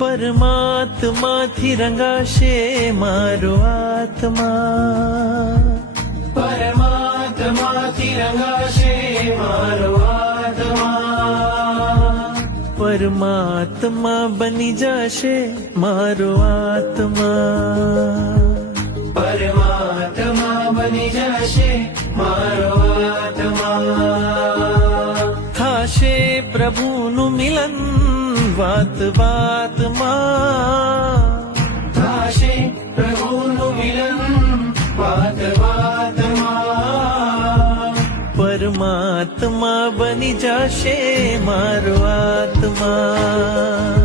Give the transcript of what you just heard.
પરમાત્માથી રંગાશે મારો આત્મા, પરમાત્માથી રંગાશે મારો આત્મા, પરમાત્મા બની જશે મારો આત્મા, પરમાત્મા બની જશે મારો આત્મા. થાશે પ્રભુનું મિલન વાત વાતમાં, થાશે પ્રભુનું મિલન વાત વાતમાં, પરમાત્મા બની જશે મારો આત્મા.